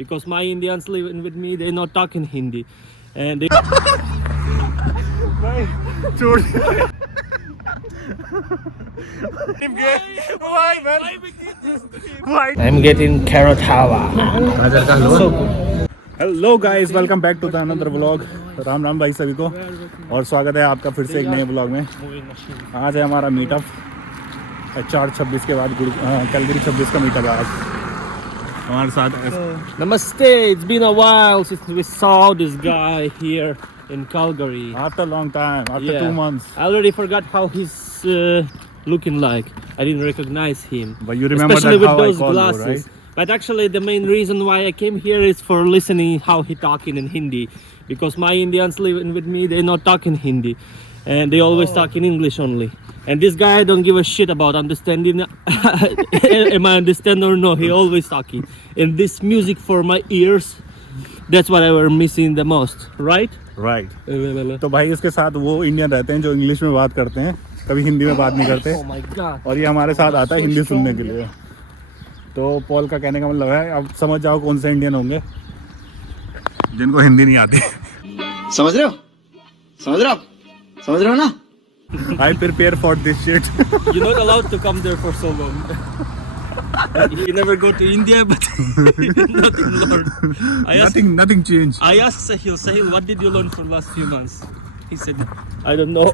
because my Indians living with me, they're not talking Hindi, and they. I'm getting carrot halwa. Hello guys, welcome back to the another vlog. Ram Ram भाई सभी को, और स्वागत है आपका फिर से एक नए व्लॉग में। आज है हमारा मीटअप 4/26 के बाद कैलगरी 26 का मीटअप है आज हमारे साथ। Namaste. It's been a while since we saw this guy here in Calgary. After long time, after 2 months. I already forgot how he's looking like. I didn't recognize him. But you remember especially that with how I those called you, glasses. right? But actually, the main reason why I came here is for listening how he talking in Hindi, because my Indians living with me, they're not talking Hindi, and they always talk in English only. And this guy don't give a shit about understanding. Am I understand or no? He always talking. And this music for my ears, that's what I were missing the most, right? Right. तो भाई इसके साथ वो Indian रहते हैं जो English में बात करते हैं, कभी हिंदी में बात नहीं करते। Oh my God. और ये हमारे साथ आता है हिंदी सुनने के लिए। तो पॉल का कहने का मतलब है, अब समझ जाओ कौन से इंडियन होंगे जिनको हिंदी नहीं आती। समझ रहे हो ना? I prepare for this shit. You're not allowed to come there for so long. You never go to India, but nothing learned. Nothing changed. I asked Sahil, what did you learn for last few months? He said, I don't know.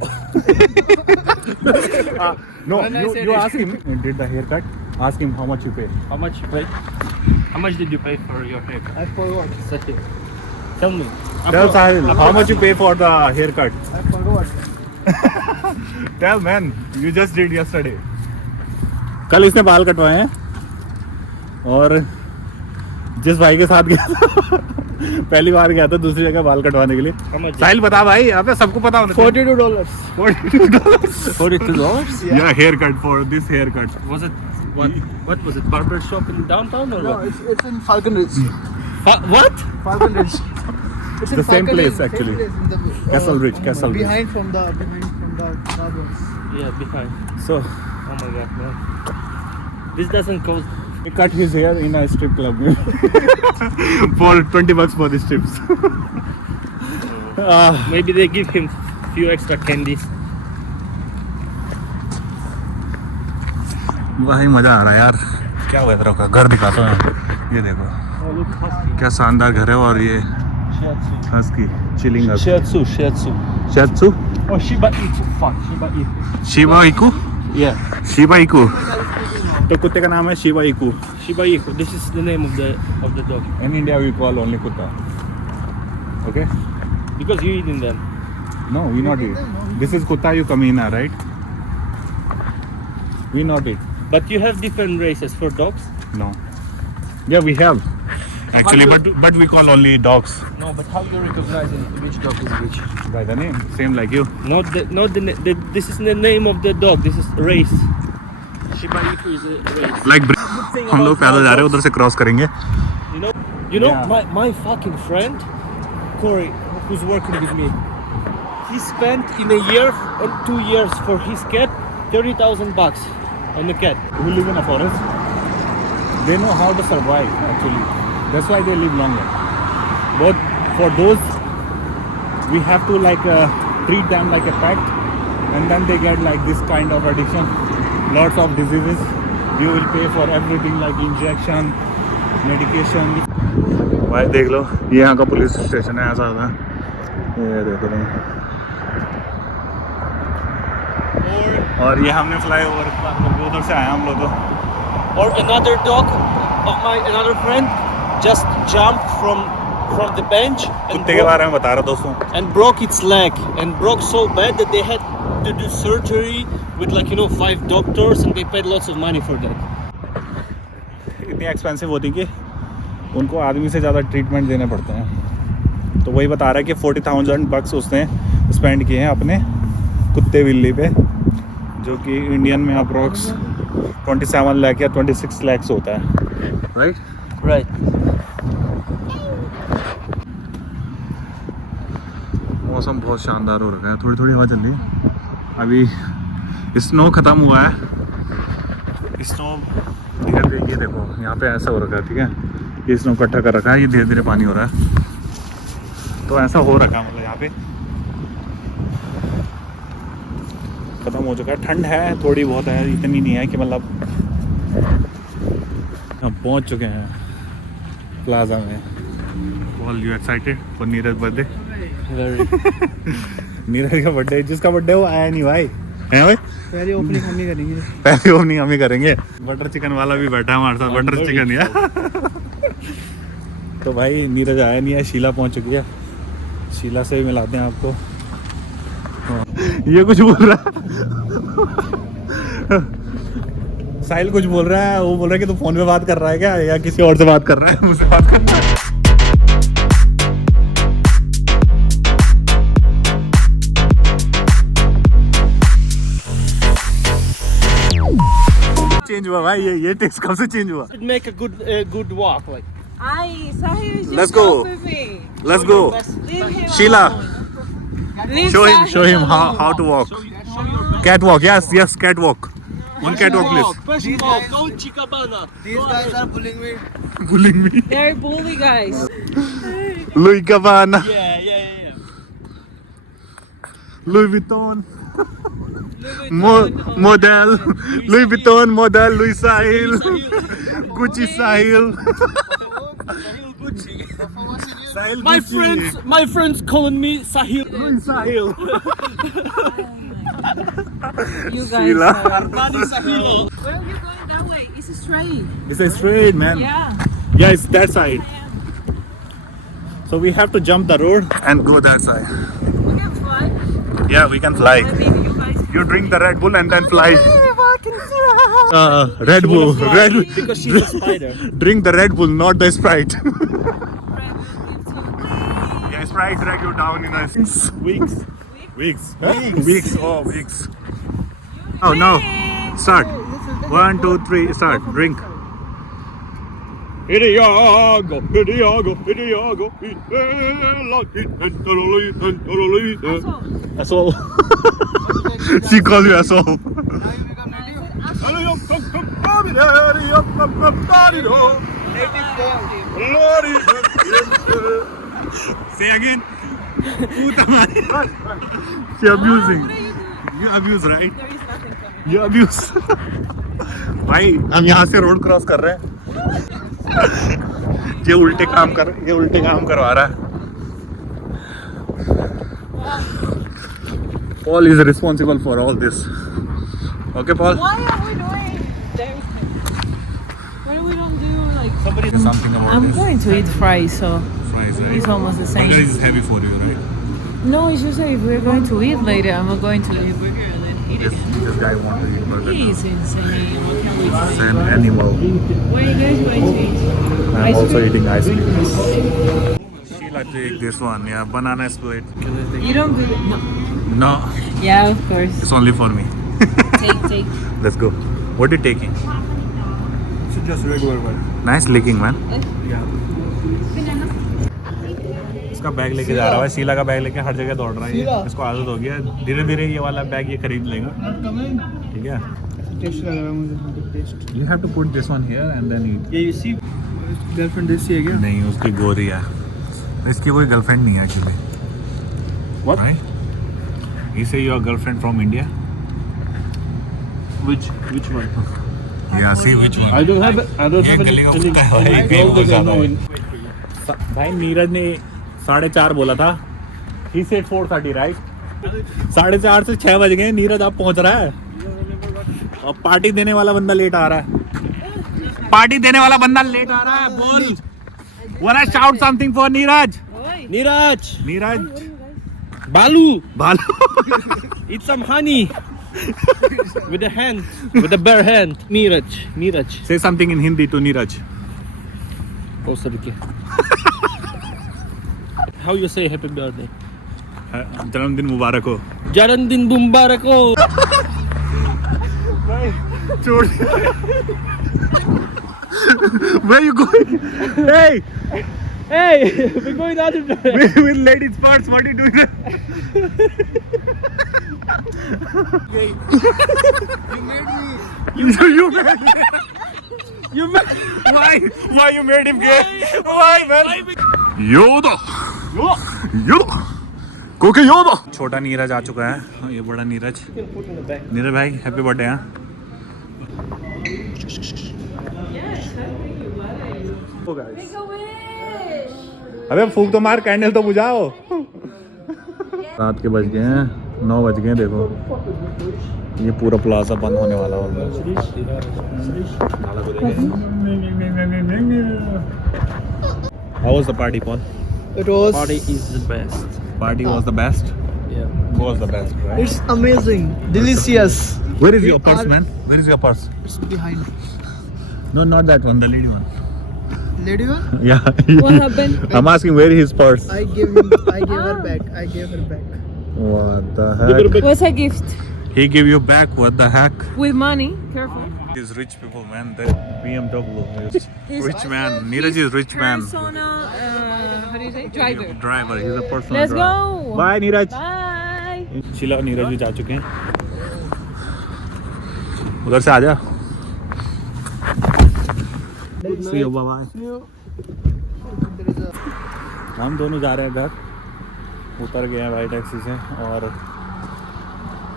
No, you ask him. Did the haircut? Ask him how much you pay. How much you pay? How much did you pay for your haircut? I forgot. Sahil, tell me. Tell Sahil, how much you pay for the haircut? I forgot. Tell man, you just did yesterday. कल इसने बाल कटवाए हैं, और जिस भाई के साथ गया था पहली बार गया था दूसरी जगह बाल कटवाने के लिए। साहिल बता भाई, अबे सबको पता होना चाहिए। $42. $42? Yeah, haircut for this haircut. Was it what was it? Barber shop in downtown or No, what? it's in Falcon Ridge. What? Falcon Ridge. It's in The same Falcon place, Ridge, actually. Same place in the, Castle Ridge, Castle Ridge. behind from the Starbucks. Yeah, behind. So Oh my God, man. This doesn't cost. he cut his hair in a strip club for $20 for the strips. Maybe they give him few extra candies. भाई मजा आ रहा है यार। क्या weather होगा, घर दिखाता हूँ। ये देखो Oh, look, husky. क्या शानदार घर है, और ये husky chilling Shiatsu. शियात्सु Oh, Shiba Inu. Fuck, Shiba Inu. Shiba iQOO Yeah, Shiba iQOO. तो कुत्ते का नाम है Shiba iQOO. Shiba Inu. This is the name of the dog. In India we call only kutta. Okay? Because you eating them. No, we not eat. This is kutta yukamina, right? We not eat. But you have different races for dogs. No. Yeah, we have. Actually, but we call only dogs No, but how you recognize which dog is which? by the name, same like you. Not the this is the name of the dog. This is race. Shiba Inu is a race. Like हम लोग पैदल जा रहे हैं, उधर से cross करेंगे। You know, Yeah. my fucking friend Corey, who's working with me, he spent in a year or 2 years for his cat $30,000 on the cat. Who live in a forest, they know how to survive actually. That's why they live longer. But for those, we have to treat them like a pet, and then they get like this kind of addiction, lots of diseases. You will pay for everything like injection, medication. भाई देख लो, ये यहाँ का police station है, ऐसा होता है। ये देखो तुम, और ये हमने फ्लाई ओवर उधर से आए हम लोग। तो Or another dog of another friend just jumped from the bench कुत्ते के बारे में बता रहा दोस्तों। and broke its leg, and broke so bad that they had to do surgery with 5 doctors, and they paid lots of money for that. इतनी expensive होती कि उनको आदमी से ज़्यादा ट्रीटमेंट देने पड़ते हैं। तो वही बता रहा है कि $40,000 उसने स्पेंड किए हैं अपने कुत्ते बिल्ली पे, जो कि इंडियन में अप्रोक्स 27 लाख या 26 लाख होता है, राइट? Right. मौसम बहुत शानदार हो रखा है, थोड़ी थोड़ी हवा चल रही है। अभी स्नो ख़त्म हुआ है। स्नो ये देखो यहाँ पे ऐसा हो रखा है, ठीक है? ये स्नो इकट्ठा कर रखा है, ये धीरे धीरे पानी हो रहा है। तो ऐसा हो रखा है मतलब यहाँ पे खत्म हो चुका है। ठंड है थोड़ी बहुत है, इतनी नहीं है कि मतलब। हम पहुँच चुके हैं प्लाजा में। All you excited for Neeraj birthday? Neeraj का बर्थडे, जिसका बर्थडे वो आया नहीं भाई, है भाई? पहले ओपनिंग हम ही करेंगे। पहले ओपनिंग हम ही करेंगे। बटर चिकन वाला भी बैठा है हमारे साथ, बटर चिकन यार। तो भाई नीरज आया नहीं है, शीला पहुंच चुकी है। शीला से भी मिलाते हैं आपको। हाँ। ये कुछ बोल रहा है साहिल कुछ बोल रहा है, वो बोल रहा है कि तू फोन पे बात कर रहा है क्या, या किसी और से बात कर रहा है? मुझसे बात कर रहा है। चेंज हुआ भाई, ये टेक्स्ट कब से चेंज हुआ? Make a good walk like. Ay, Sahil is just Let's go. walk with me. Let's go. Leave him Sheila. alone. Leave Show Sahil him alone. how to walk. Catwalk, yes, catwalk. One catwalk, please. First walk, go Chicabana. These guys are bullying me. Bullying me. They're bully guys. Louis Gabbana, Yeah. Louis Vuitton, model, Louis Vuitton model, Louis Sahil, Gucci Sahil. Sahil My Gucci. friends calling me Sahil. Louis Sahil. You guys Sheila. are... Sahil. Where are you going that way? It's straight. It's a straight, man. Yeah. It's that side. So we have to jump the road and go that side. We can fly. Yeah, we can fly. I mean, you guys... You drink the Red Bull and then fly. Red Bull. Because she's a spider. Drink the Red Bull, not the Sprite. Yeah, Sprite drag you down in a weeks. Oh, weeks. Oh no. Start. 1, 2, 3. Start. Drink. Idiago. Asshole. She calls you asshole. Say again. She abusing. You abuse, right? There is nothing coming. You abuse. भाई हम यहाँ से road cross कर रहे हैं। ये उल्टे काम करवा रहा है। Paul is responsible for all this. Okay, Paul? Why are we doing... Why do we don't do like... Something about I'm this. going to eat fries, so Fries, right? it's almost the same. Burger is heavy for you, right? No, it's just that if we're going to eat later, I'm going to eat burger and then eat it. This guy wants to eat burger. He's insane. What can we do? Same animal. What are you guys going to eat? I'm Ice also cream? eating ice cream. Sheila, take this one. Yeah, banana split. You don't believe... No. No, Yeah, of course. it's only for me. Take. Let's go. What are you taking? It's just regular one. Nice licking, man. इसका bag लेके जा रहा है, शीला का bag लेके हर जगह दौड़ रहा है ये। इसको आदत हो गया, धीरे धीरे ये वाला बैग ये खरीद लेगा। ठीक है? टेस्ट लग रहा है मुझे, test. You have to put this one here and then eat. Yeah, you see. Girlfriend देसी है क्या? नहीं, उसकी गोरी है। इसकी कोई गर्लफ्रेंड नहीं है actually. What? Right? You say your girlfriend from India? Which one? Yeah, see which one. I don't have any girl that I know in. भाई नीरज ने 4:30 बोला था। He said 4:30, right? 4:30 से 6 बज गए, नीरज आप पहुंच रहा है। और पार्टी देने वाला बंदा लेट आ रहा है। पार्टी देने वाला बंदा लेट आ रहा है। बोल। Wanna shout something for Neeraj? Niraj, Neeraj. Balu, Eat some honey. with the hand, with the bare hand. Neeraj. Say something in Hindi to Neeraj. Oh, sorry. How you say happy birthday? जन्मदिन मुबारक हो। Jarandin Mubarak ho. छोड़। Where you going? Hey, We're going out of there. with ladies first. What are you doing? You made me. Why you made him gay? Why man? Yoda. Yoda. कोके Yoda. छोटा नीरज आ चुका है, ये बड़ा नीरज। नीरज भाई happy birthday. हाँ अबे फूक तो मार, कैंडल तो बुझाओ। रात के बज गए हैं 9 बज गए हैं। देखो ये पूरा प्लाजा बंद होने वाला है। How was the party, Paul? It was. Party is the best. Party was the best. Yeah. Was the best, right? It's amazing, delicious. Where is your We purse, are- man? Where is your purse? It's behind. No, not that one, the lady one. Lady one? Yeah. What happened? I'm asking where is his purse. I gave her back. I gave her back. What the heck? What's a gift? He gave you back. What the heck? With money. Careful. These rich people, man. The BMW is rich man. Neeraj is rich man. Persona, how do you say? Driver. Driver. He's a personal Let's driver. go. Bye, Neeraj. Bye. शिला और नीरज भी जा चुके हैं। उधर से आ जा। See you, bye-bye. हम दोनों जा रहे हैं घर। उतर गए हैं भाई टैक्सी से और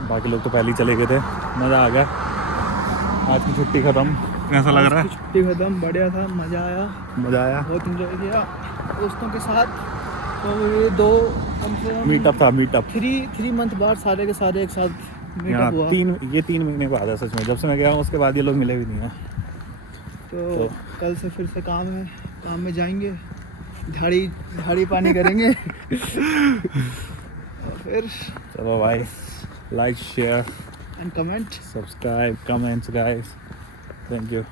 बाकी लोग तो पहले ही चले गए थे। मज़ा आ गया। आज की छुट्टी खत्म। कैसा लग रहा है? छुट्टी खत्म, बढ़िया था, मजा आया, मज़ा आया। बहुत एंजॉय किया दोस्तों के साथ। तो ये दो कम से कम मीटअप था, मीटअप। 3 मंथ बाद सारे के सारे एक साथ यहाँ मीटअप हुआ। 3 महीने बाद है सच में। जब से मैं गया हूँ उसके बाद ये लोग मिले भी नहीं हैं। तो कल से फिर से काम है, काम में जाएंगे, झाड़ी पानी करेंगे। और फिर चलो भाई, like share and comment. Subscribe comments guys, thank you.